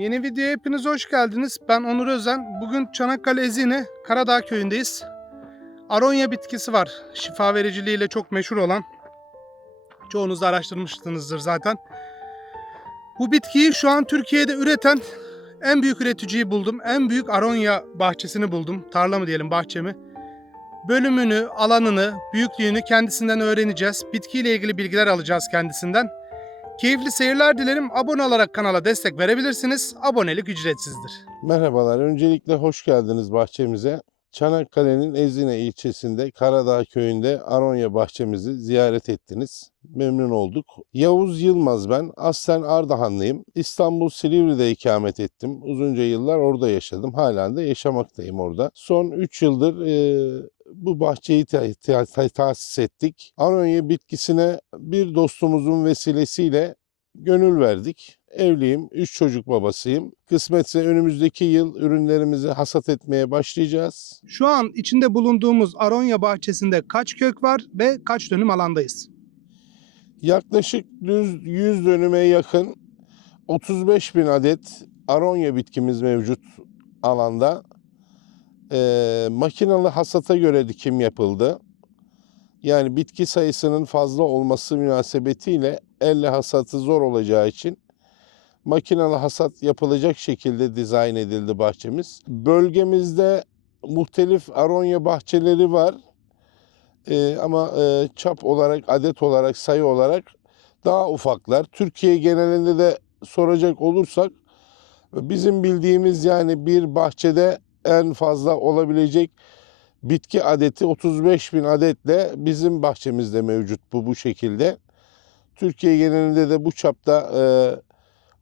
Yeni videoya hepiniz hoş geldiniz. Ben Onur Özen. Bugün Çanakkale Ezine Karadağ köyündeyiz. Aronya bitkisi var. Şifa vericiliğiyle çok meşhur olan. Çoğunuz da araştırmışsınızdır zaten. Bu bitkiyi şu an Türkiye'de üreten en büyük üreticiyi buldum. En büyük aronya bahçesini buldum. Tarla mı diyelim bahçemi. Bölümünü, alanını, büyüklüğünü kendisinden öğreneceğiz. Bitkiyle ilgili bilgiler alacağız kendisinden. Keyifli seyirler dilerim. Abone olarak kanala destek verebilirsiniz. Abonelik ücretsizdir. Merhabalar. Öncelikle hoş geldiniz bahçemize. Çanakkale'nin Ezine ilçesinde Karadağ köyünde Aronya bahçemizi ziyaret ettiniz. Memnun olduk. Yavuz Yılmaz ben. Aslen Ardahanlıyım. İstanbul Silivri'de ikamet ettim. Uzunca yıllar orada yaşadım. Halen de yaşamaktayım orada. Son 3 yıldır e, bu bahçeyi tahsis ettik. Aronya bitkisine bir dostumuzun vesilesiyle gönül verdik. Evliyim, 3 çocuk babasıyım. Kısmetse önümüzdeki yıl ürünlerimizi hasat etmeye başlayacağız. Şu an içinde bulunduğumuz Aronya bahçesinde kaç kök var ve kaç dönüm alandayız? Yaklaşık düz 100 dönüme yakın 35 bin adet aronya bitkimiz mevcut alanda. Ee, makinalı hasata göre dikim yapıldı. Yani bitki sayısının fazla olması münasebetiyle elle hasatı zor olacağı için makinalı hasat yapılacak şekilde dizayn edildi bahçemiz. Bölgemizde muhtelif aronya bahçeleri var. Ee, ama e, çap olarak, adet olarak, sayı olarak daha ufaklar. Türkiye genelinde de soracak olursak bizim bildiğimiz yani bir bahçede en fazla olabilecek bitki adeti 35 bin adetle bizim bahçemizde mevcut bu bu şekilde. Türkiye genelinde de bu çapta e,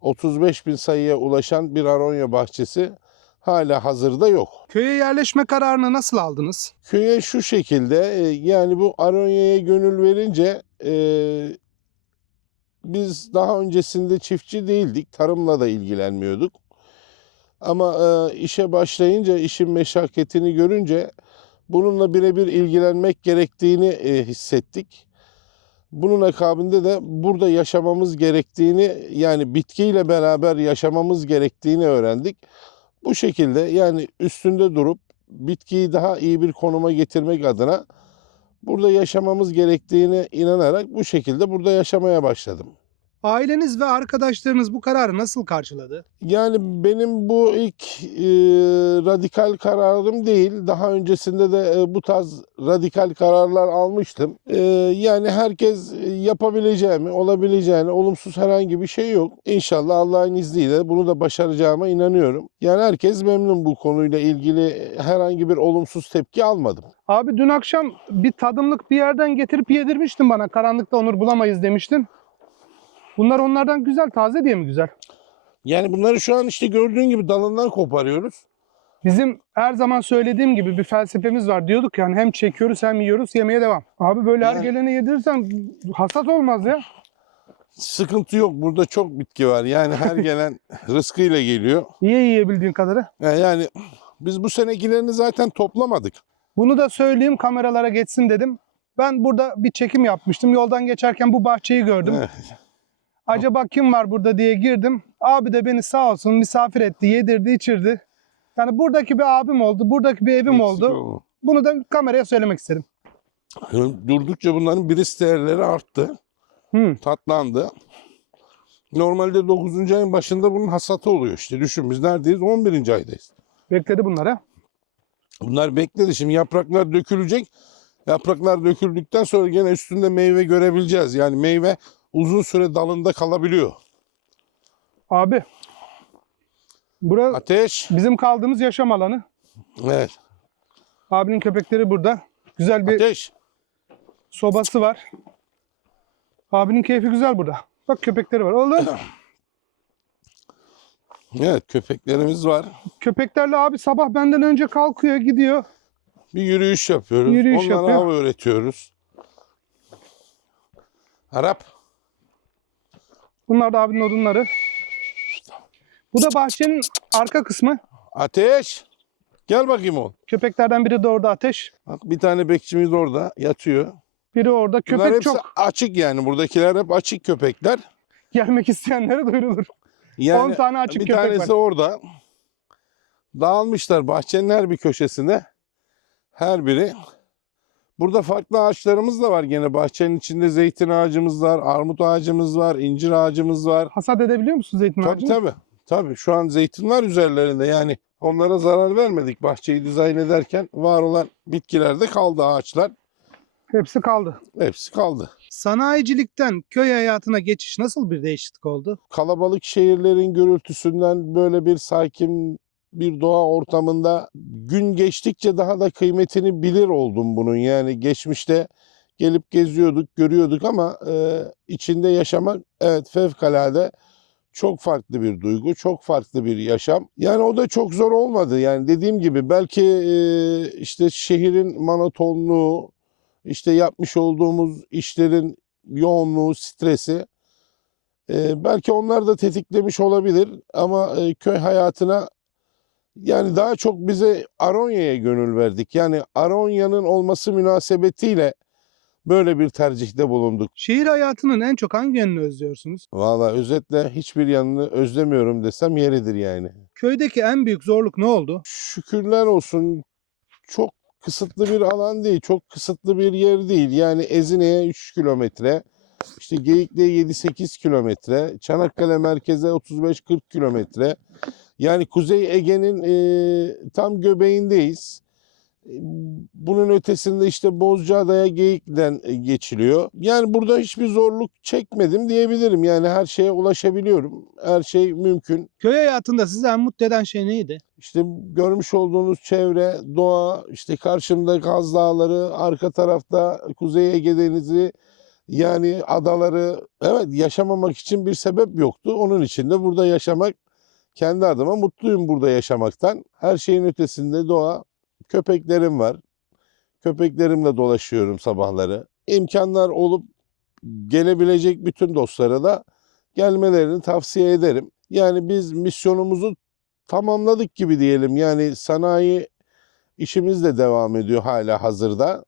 35 bin sayıya ulaşan bir aronya bahçesi hala hazırda yok. Köye yerleşme kararını nasıl aldınız? Köye şu şekilde e, yani bu Aronya'ya gönül verince e, biz daha öncesinde çiftçi değildik. Tarımla da ilgilenmiyorduk. Ama e, işe başlayınca, işin meşakkatini görünce bununla birebir ilgilenmek gerektiğini e, hissettik. Bunun akabinde de burada yaşamamız gerektiğini yani bitkiyle beraber yaşamamız gerektiğini öğrendik. Bu şekilde yani üstünde durup bitkiyi daha iyi bir konuma getirmek adına burada yaşamamız gerektiğine inanarak bu şekilde burada yaşamaya başladım. Aileniz ve arkadaşlarınız bu kararı nasıl karşıladı? Yani benim bu ilk e, radikal kararım değil. Daha öncesinde de e, bu tarz radikal kararlar almıştım. E, yani herkes yapabileceğimi, olabileceğini, olumsuz herhangi bir şey yok. İnşallah Allah'ın izniyle bunu da başaracağıma inanıyorum. Yani herkes memnun bu konuyla ilgili herhangi bir olumsuz tepki almadım. Abi dün akşam bir tadımlık bir yerden getirip yedirmiştin bana. Karanlıkta Onur bulamayız demiştin. Bunlar onlardan güzel, taze diye mi güzel? Yani bunları şu an işte gördüğün gibi dalından koparıyoruz. Bizim her zaman söylediğim gibi bir felsefemiz var. Diyorduk yani hem çekiyoruz hem yiyoruz, yemeye devam. Abi böyle her Yani- gelene yedirirsen hasat olmaz ya. Sıkıntı yok. Burada çok bitki var. Yani her gelen rızkıyla geliyor. Ye yiyebildiğin kadarı. Yani biz bu senekilerini zaten toplamadık. Bunu da söyleyeyim kameralara geçsin dedim. Ben burada bir çekim yapmıştım. Yoldan geçerken bu bahçeyi gördüm. Evet. Acaba kim var burada diye girdim. Abi de beni sağ olsun misafir etti, yedirdi, içirdi. Yani buradaki bir abim oldu, buradaki bir evim Eksik oldu. olma. Bunu da kameraya söylemek istedim. Durdukça bunların biriz değerleri arttı. Hı. Tatlandı. Normalde 9. ayın başında bunun hasatı oluyor işte. Düşün biz neredeyiz? 11. aydayız. Bekledi bunları. Bunlar bekledi. Şimdi yapraklar dökülecek. Yapraklar döküldükten sonra gene üstünde meyve görebileceğiz. Yani meyve uzun süre dalında kalabiliyor. Abi. Bura Ateş. bizim kaldığımız yaşam alanı. Evet. Abinin köpekleri burada. Güzel bir Ateş. sobası var. Abinin keyfi güzel burada. Bak köpekleri var. Oğlum Evet köpeklerimiz var. köpeklerle abi sabah benden önce kalkıyor gidiyor. Bir yürüyüş yapıyoruz. Yürüyüş Onlara yapıyor. hava öğretiyoruz. Arap. Bunlar da abinin odunları. Bu da bahçenin arka kısmı. Ateş. Gel bakayım oğlum. Köpeklerden biri de orada ateş. Bak bir tane bekçimiz orada yatıyor. Biri orada. Bunlar Köpek hepsi çok. açık yani. Buradakiler hep açık köpekler. Gelmek isteyenlere duyurulur. Yani 10 tane açık bir köpek tanesi var. orada. Dağılmışlar bahçenin her bir köşesinde. Her biri. Burada farklı ağaçlarımız da var gene. Bahçenin içinde zeytin ağacımız var, armut ağacımız var, incir ağacımız var. Hasat edebiliyor musun zeytin Tabii ağacını? tabii. Tabii şu an zeytin var üzerlerinde yani onlara zarar vermedik bahçeyi dizayn ederken var olan bitkilerde kaldı ağaçlar. Hepsi kaldı. Hepsi kaldı. Sanayicilikten köy hayatına geçiş nasıl bir değişiklik oldu? Kalabalık şehirlerin gürültüsünden böyle bir sakin bir doğa ortamında gün geçtikçe daha da kıymetini bilir oldum bunun. Yani geçmişte gelip geziyorduk, görüyorduk ama e, içinde yaşamak evet fevkalade çok farklı bir duygu, çok farklı bir yaşam. Yani o da çok zor olmadı. Yani dediğim gibi belki e, işte şehrin monotonluğu, işte yapmış olduğumuz işlerin yoğunluğu, stresi e, belki onlar da tetiklemiş olabilir ama e, köy hayatına yani daha çok bize Aronya'ya gönül verdik. Yani Aronya'nın olması münasebetiyle böyle bir tercihte bulunduk. Şehir hayatının en çok hangi yönünü özlüyorsunuz? Valla özetle hiçbir yanını özlemiyorum desem yeridir yani. Köydeki en büyük zorluk ne oldu? Şükürler olsun çok kısıtlı bir alan değil, çok kısıtlı bir yer değil. Yani Ezine'ye 3 kilometre, işte Geyikli'ye 7-8 kilometre, Çanakkale merkeze 35-40 kilometre. Yani Kuzey Ege'nin e, tam göbeğindeyiz. E, Bunun ötesinde işte Bozcaada'ya Geyikli'den e, geçiliyor. Yani burada hiçbir zorluk çekmedim diyebilirim. Yani her şeye ulaşabiliyorum. Her şey mümkün. Köy hayatında sizi en mutlu eden şey neydi? İşte görmüş olduğunuz çevre, doğa, işte karşımda Kaz Dağları, arka tarafta Kuzey Ege Denizi, yani adaları. Evet yaşamamak için bir sebep yoktu. Onun için de burada yaşamak, kendi adıma mutluyum burada yaşamaktan. Her şeyin ötesinde doğa, köpeklerim var. Köpeklerimle dolaşıyorum sabahları. İmkanlar olup gelebilecek bütün dostlara da gelmelerini tavsiye ederim. Yani biz misyonumuzu tamamladık gibi diyelim. Yani sanayi işimiz de devam ediyor hala hazırda.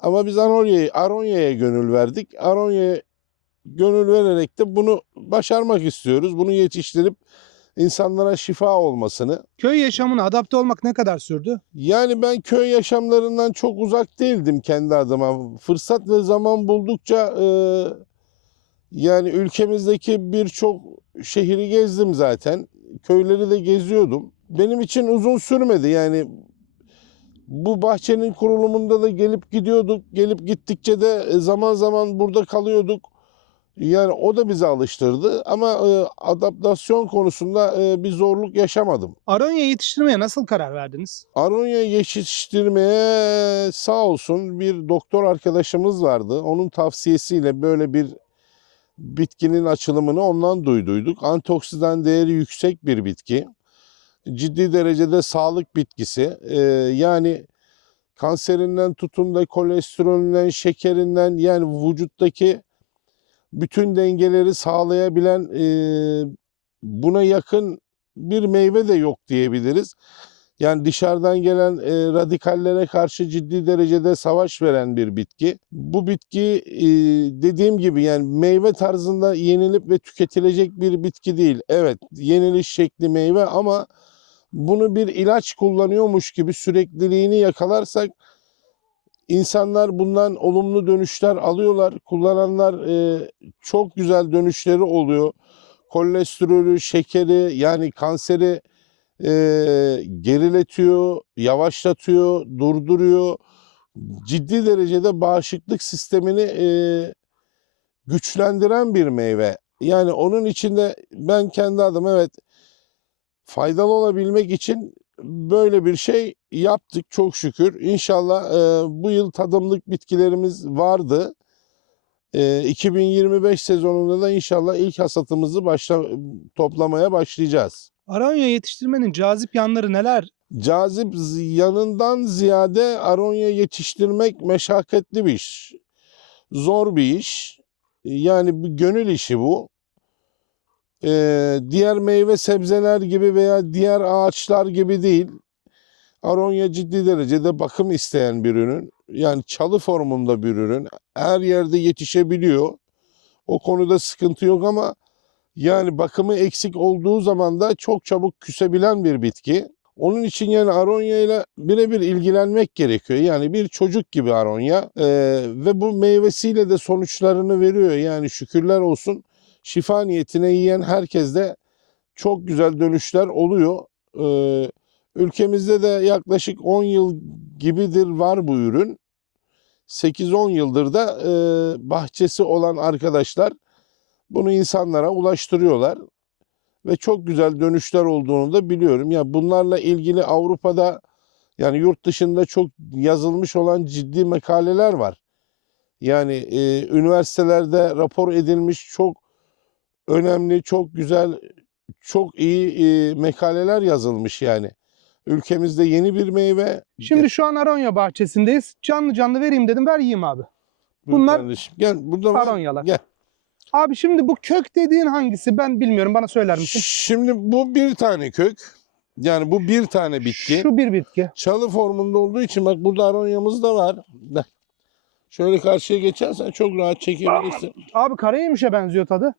Ama biz Aronya'ya Aronya'ya gönül verdik. Aronya'ya gönül vererek de bunu başarmak istiyoruz. Bunu yetiştirip insanlara şifa olmasını. Köy yaşamına adapte olmak ne kadar sürdü? Yani ben köy yaşamlarından çok uzak değildim kendi adıma. Fırsat ve zaman buldukça e, yani ülkemizdeki birçok şehri gezdim zaten. Köyleri de geziyordum. Benim için uzun sürmedi yani bu bahçenin kurulumunda da gelip gidiyorduk. Gelip gittikçe de e, zaman zaman burada kalıyorduk. Yani o da bizi alıştırdı ama e, adaptasyon konusunda e, bir zorluk yaşamadım. Aronya yetiştirmeye nasıl karar verdiniz? Aronya yetiştirmeye sağ olsun bir doktor arkadaşımız vardı. Onun tavsiyesiyle böyle bir bitkinin açılımını ondan duyduyduk. Antioksidan değeri yüksek bir bitki. Ciddi derecede sağlık bitkisi. Ee, yani kanserinden tutun da kolesterolünden, şekerinden yani vücuttaki bütün dengeleri sağlayabilen e, buna yakın bir meyve de yok diyebiliriz. Yani dışarıdan gelen e, radikallere karşı ciddi derecede savaş veren bir bitki. Bu bitki e, dediğim gibi yani meyve tarzında yenilip ve tüketilecek bir bitki değil. Evet yeniliş şekli meyve ama bunu bir ilaç kullanıyormuş gibi sürekliliğini yakalarsak insanlar bundan olumlu dönüşler alıyorlar. Kullananlar e, çok güzel dönüşleri oluyor. Kolesterolü, şekeri yani kanseri e, geriletiyor, yavaşlatıyor, durduruyor. Ciddi derecede bağışıklık sistemini e, güçlendiren bir meyve. Yani onun içinde ben kendi adıma evet faydalı olabilmek için böyle bir şey yaptık çok şükür. İnşallah e, bu yıl tadımlık bitkilerimiz vardı. E, 2025 sezonunda da inşallah ilk hasatımızı başla, toplamaya başlayacağız. Aronya yetiştirmenin cazip yanları neler? Cazip yanından ziyade aronya yetiştirmek meşakkatli bir iş. Zor bir iş. Yani bir gönül işi bu. Ee, diğer meyve sebzeler gibi veya diğer ağaçlar gibi değil. Aronya ciddi derecede bakım isteyen bir ürün. Yani çalı formunda bir ürün. Her yerde yetişebiliyor. O konuda sıkıntı yok ama Yani bakımı eksik olduğu zaman da çok çabuk küsebilen bir bitki. Onun için yani aronya ile birebir ilgilenmek gerekiyor. Yani bir çocuk gibi aronya Ee, ve bu meyvesiyle de sonuçlarını veriyor. Yani şükürler olsun şifa niyetine yiyen herkes de çok güzel dönüşler oluyor. Ee, ülkemizde de yaklaşık 10 yıl gibidir var bu ürün. 8-10 yıldır da e, bahçesi olan arkadaşlar bunu insanlara ulaştırıyorlar ve çok güzel dönüşler olduğunu da biliyorum. Ya bunlarla ilgili Avrupa'da yani yurt dışında çok yazılmış olan ciddi makaleler var. Yani e, üniversitelerde rapor edilmiş çok önemli, çok güzel, çok iyi e, makaleler yazılmış yani. Ülkemizde yeni bir meyve. Şimdi şu an Aronya bahçesindeyiz. Canlı canlı vereyim dedim. Ver yiyeyim abi. Buyur bunlar kardeşim. Gel burada var. Aronyalar. Gel. Abi şimdi bu kök dediğin hangisi? Ben bilmiyorum. Bana söyler misin? Şimdi bu bir tane kök. Yani bu bir tane bitki. Şu bir bitki. Çalı formunda olduğu için bak burada aronyamız da var. Şöyle karşıya geçersen çok rahat çekebilirsin. Abi karayemişe benziyor tadı.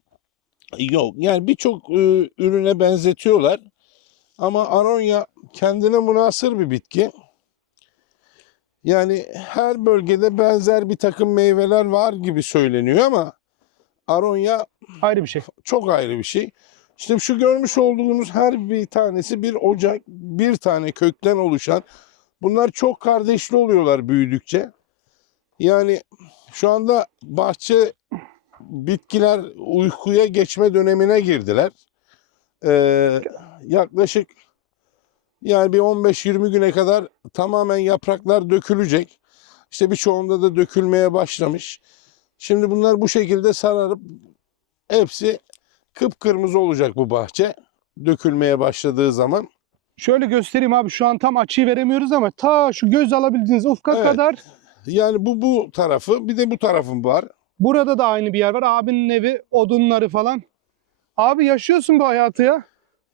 Yok yani birçok e, ürüne benzetiyorlar. Ama aronya kendine münasır bir bitki. Yani her bölgede benzer bir takım meyveler var gibi söyleniyor ama aronya Ayrı bir şey. çok ayrı bir şey. İşte şu görmüş olduğunuz her bir tanesi bir ocak, bir tane kökten oluşan. Bunlar çok kardeşli oluyorlar büyüdükçe. Yani şu anda bahçe bitkiler uykuya geçme dönemine girdiler. Ee, yaklaşık yani bir 15-20 güne kadar tamamen yapraklar dökülecek. İşte birçoğunda da dökülmeye başlamış. Şimdi bunlar bu şekilde sararıp hepsi kıpkırmızı olacak bu bahçe dökülmeye başladığı zaman. Şöyle göstereyim abi. Şu an tam açıyı veremiyoruz ama ta şu göz alabildiğiniz ufka Evet. kadar Yani bu bu tarafı bir de bu tarafım var. Burada da aynı bir yer var. Abinin evi, odunları falan. Abi yaşıyorsun bu hayatı ya.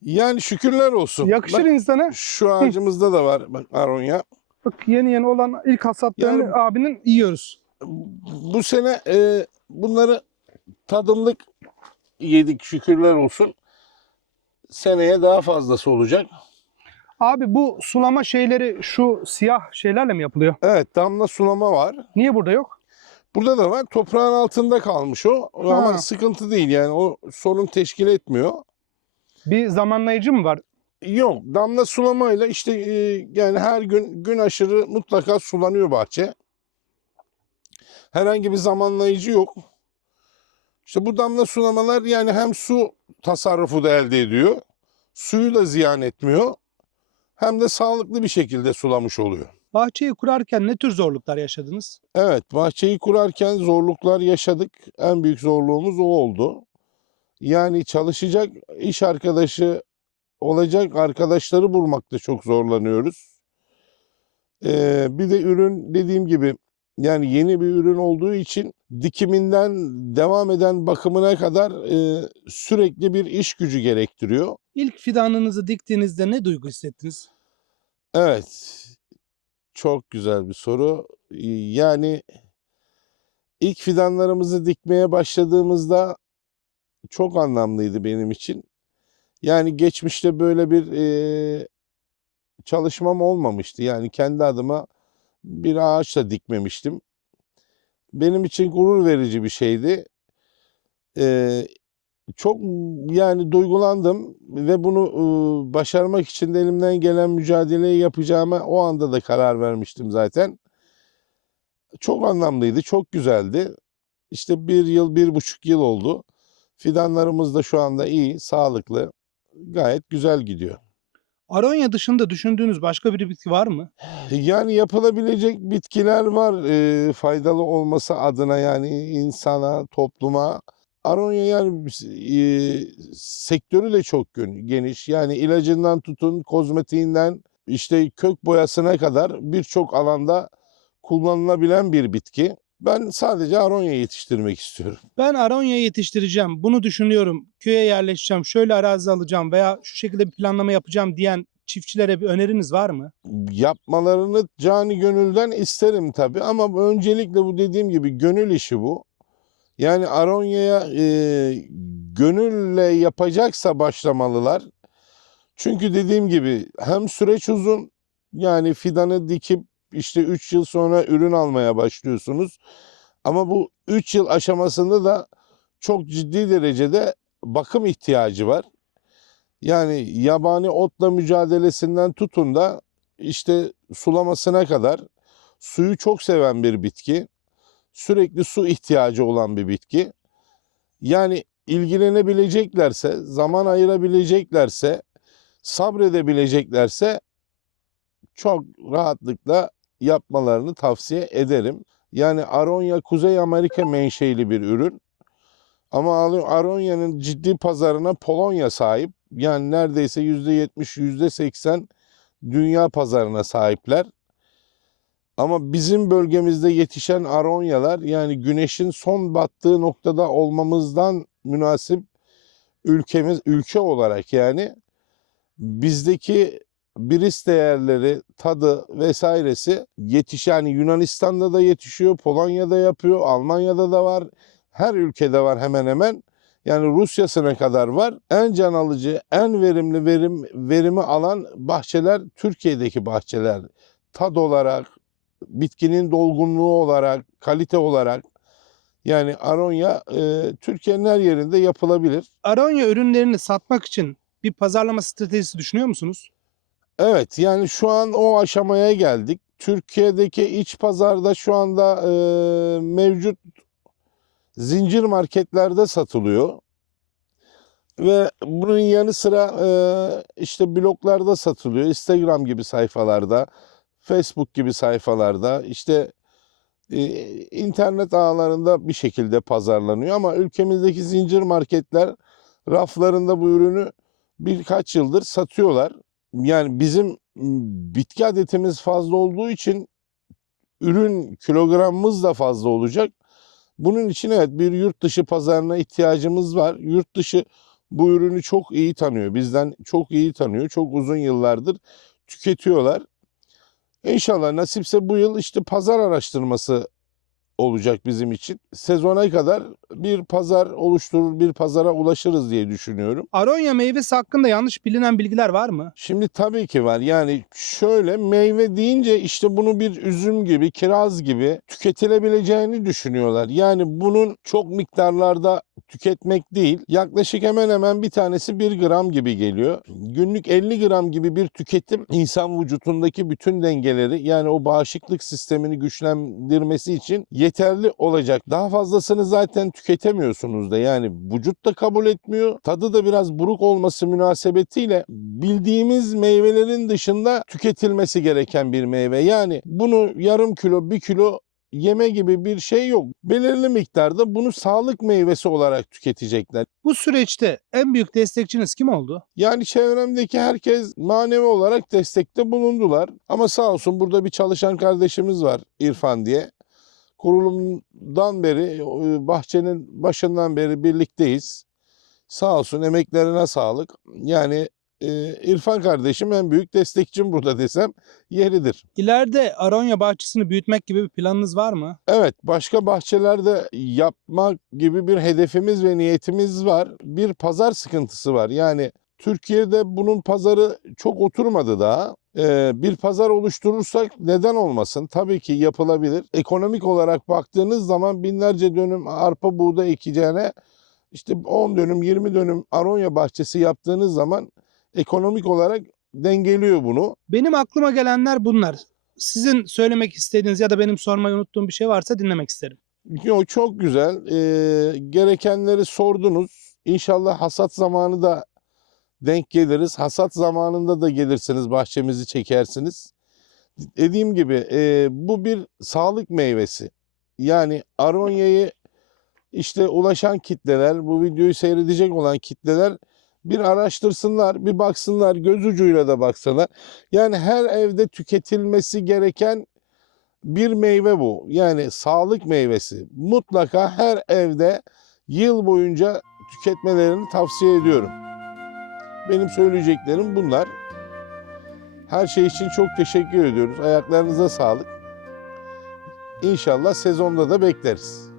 Yani şükürler olsun. Yakışır Bak, insana. şu ağacımızda da var bak aronya. Bak yeni yeni olan ilk hasatlarını Yani- abinin yiyoruz. Bu sene e, bunları tadımlık yedik şükürler olsun. Seneye daha fazlası olacak. Abi bu sulama şeyleri şu siyah şeylerle mi yapılıyor? Evet damla sulama var. Niye burada yok? Burada da var. Toprağın altında kalmış o. Ama Ha. sıkıntı değil yani o sorun teşkil etmiyor. Bir zamanlayıcı mı var? Yok damla sulamayla işte e, yani her gün gün aşırı mutlaka sulanıyor bahçe. Herhangi bir zamanlayıcı yok. İşte bu damla sulamalar yani hem su tasarrufu da elde ediyor. Suyu da ziyan etmiyor. Hem de sağlıklı bir şekilde sulamış oluyor. Bahçeyi kurarken ne tür zorluklar yaşadınız? Evet, bahçeyi kurarken zorluklar yaşadık. En büyük zorluğumuz o oldu. Yani çalışacak iş arkadaşı olacak arkadaşları bulmakta çok zorlanıyoruz. Ee, bir de ürün dediğim gibi yani yeni bir ürün olduğu için dikiminden devam eden bakımına kadar e, sürekli bir iş gücü gerektiriyor. İlk fidanınızı diktiğinizde ne duygu hissettiniz? Evet. Çok güzel bir soru. Yani ilk fidanlarımızı dikmeye başladığımızda çok anlamlıydı benim için. Yani geçmişte böyle bir eee, çalışmam olmamıştı. Yani kendi adıma bir ağaç da dikmemiştim. Benim için gurur verici bir şeydi. Eee, çok yani duygulandım ve bunu ıı, başarmak için de elimden gelen mücadeleyi yapacağıma o anda da karar vermiştim zaten. Çok anlamlıydı, çok güzeldi. İşte bir yıl, bir buçuk yıl oldu. Fidanlarımız da şu anda iyi, sağlıklı, gayet güzel gidiyor. Aronya dışında düşündüğünüz başka bir bitki var mı? Yani yapılabilecek bitkiler var eee, faydalı olması adına yani insana, topluma. Aronya yani eee, sektörü de çok geniş. Yani ilacından tutun, kozmetiğinden işte kök boyasına kadar birçok alanda kullanılabilen bir bitki. Ben sadece aronya yetiştirmek istiyorum. Ben aronya yetiştireceğim, bunu düşünüyorum, köye yerleşeceğim, şöyle arazi alacağım veya şu şekilde bir planlama yapacağım diyen çiftçilere bir öneriniz var mı? Yapmalarını cani gönülden isterim tabii ama öncelikle bu dediğim gibi gönül işi bu. Yani Aronya'ya e, gönülle yapacaksa başlamalılar. Çünkü dediğim gibi hem süreç uzun yani fidanı dikip işte 3 yıl sonra ürün almaya başlıyorsunuz. Ama bu 3 yıl aşamasında da çok ciddi derecede bakım ihtiyacı var. Yani yabani otla mücadelesinden tutun da işte sulamasına kadar suyu çok seven bir bitki. Sürekli su ihtiyacı olan bir bitki. Yani ilgilenebileceklerse, zaman ayırabileceklerse, sabredebileceklerse çok rahatlıkla yapmalarını tavsiye ederim. Yani Aronya Kuzey Amerika menşeili bir ürün. Ama Aronya'nın ciddi pazarına Polonya sahip. Yani neredeyse %70, %80 dünya pazarına sahipler. Ama bizim bölgemizde yetişen aronyalar yani güneşin son battığı noktada olmamızdan münasip ülkemiz ülke olarak yani bizdeki biris değerleri, tadı vesairesi yetişen Yunanistan'da da yetişiyor, Polonya'da yapıyor, Almanya'da da var. Her ülkede var hemen hemen. Yani Rusya'sına kadar var. En can alıcı, en verimli verim verimi alan bahçeler Türkiye'deki bahçeler. Tad olarak, bitkinin dolgunluğu olarak, kalite olarak yani aronya e, Türkiye'nin her yerinde yapılabilir. Aronya ürünlerini satmak için bir pazarlama stratejisi düşünüyor musunuz? Evet yani şu an o aşamaya geldik. Türkiye'deki iç pazarda şu anda e, mevcut zincir marketlerde satılıyor. Ve bunun yanı sıra e, işte bloglarda satılıyor. Instagram gibi sayfalarda, Facebook gibi sayfalarda, işte e, internet ağlarında bir şekilde pazarlanıyor. Ama ülkemizdeki zincir marketler raflarında bu ürünü birkaç yıldır satıyorlar. Yani bizim bitki adetimiz fazla olduğu için ürün kilogramımız da fazla olacak. Bunun için evet bir yurt dışı pazarına ihtiyacımız var. Yurt dışı bu ürünü çok iyi tanıyor. Bizden çok iyi tanıyor. Çok uzun yıllardır tüketiyorlar. İnşallah nasipse bu yıl işte pazar araştırması olacak bizim için. Sezona kadar bir pazar oluşturur, bir pazara ulaşırız diye düşünüyorum. Aronya meyvesi hakkında yanlış bilinen bilgiler var mı? Şimdi tabii ki var. Yani şöyle meyve deyince işte bunu bir üzüm gibi, kiraz gibi tüketilebileceğini düşünüyorlar. Yani bunun çok miktarlarda tüketmek değil. Yaklaşık hemen hemen bir tanesi 1 gram gibi geliyor. Günlük 50 gram gibi bir tüketim insan vücudundaki bütün dengeleri yani o bağışıklık sistemini güçlendirmesi için yeterli olacak. Daha fazlasını zaten tüketemiyorsunuz da yani vücut da kabul etmiyor. Tadı da biraz buruk olması münasebetiyle bildiğimiz meyvelerin dışında tüketilmesi gereken bir meyve. Yani bunu yarım kilo, bir kilo yeme gibi bir şey yok. Belirli miktarda bunu sağlık meyvesi olarak tüketecekler. Bu süreçte en büyük destekçiniz kim oldu? Yani çevremdeki herkes manevi olarak destekte bulundular. Ama sağ olsun burada bir çalışan kardeşimiz var İrfan diye. Kurulumdan beri, e, bahçenin başından beri birlikteyiz. Sağ olsun emeklerine sağlık. Yani e, İrfan kardeşim en büyük destekçim burada desem yeridir. İleride Aronya bahçesini büyütmek gibi bir planınız var mı? Evet, başka bahçelerde yapmak gibi bir hedefimiz ve niyetimiz var. Bir pazar sıkıntısı var. Yani Türkiye'de bunun pazarı çok oturmadı daha. Ee, bir pazar oluşturursak neden olmasın? Tabii ki yapılabilir. Ekonomik olarak baktığınız zaman binlerce dönüm arpa buğday ekeceğine işte 10 dönüm 20 dönüm aronya bahçesi yaptığınız zaman ekonomik olarak dengeliyor bunu. Benim aklıma gelenler bunlar. Sizin söylemek istediğiniz ya da benim sormayı unuttuğum bir şey varsa dinlemek isterim. Yo, çok güzel. Ee, gerekenleri sordunuz. İnşallah hasat zamanı da denk geliriz. Hasat zamanında da gelirsiniz, bahçemizi çekersiniz. Dediğim gibi e, bu bir sağlık meyvesi. Yani aronyayı işte ulaşan kitleler, bu videoyu seyredecek olan kitleler bir araştırsınlar, bir baksınlar, göz ucuyla da baksalar. Yani her evde tüketilmesi gereken bir meyve bu. Yani sağlık meyvesi. Mutlaka her evde yıl boyunca tüketmelerini tavsiye ediyorum. Benim söyleyeceklerim bunlar. Her şey için çok teşekkür ediyoruz. Ayaklarınıza sağlık. İnşallah sezonda da bekleriz.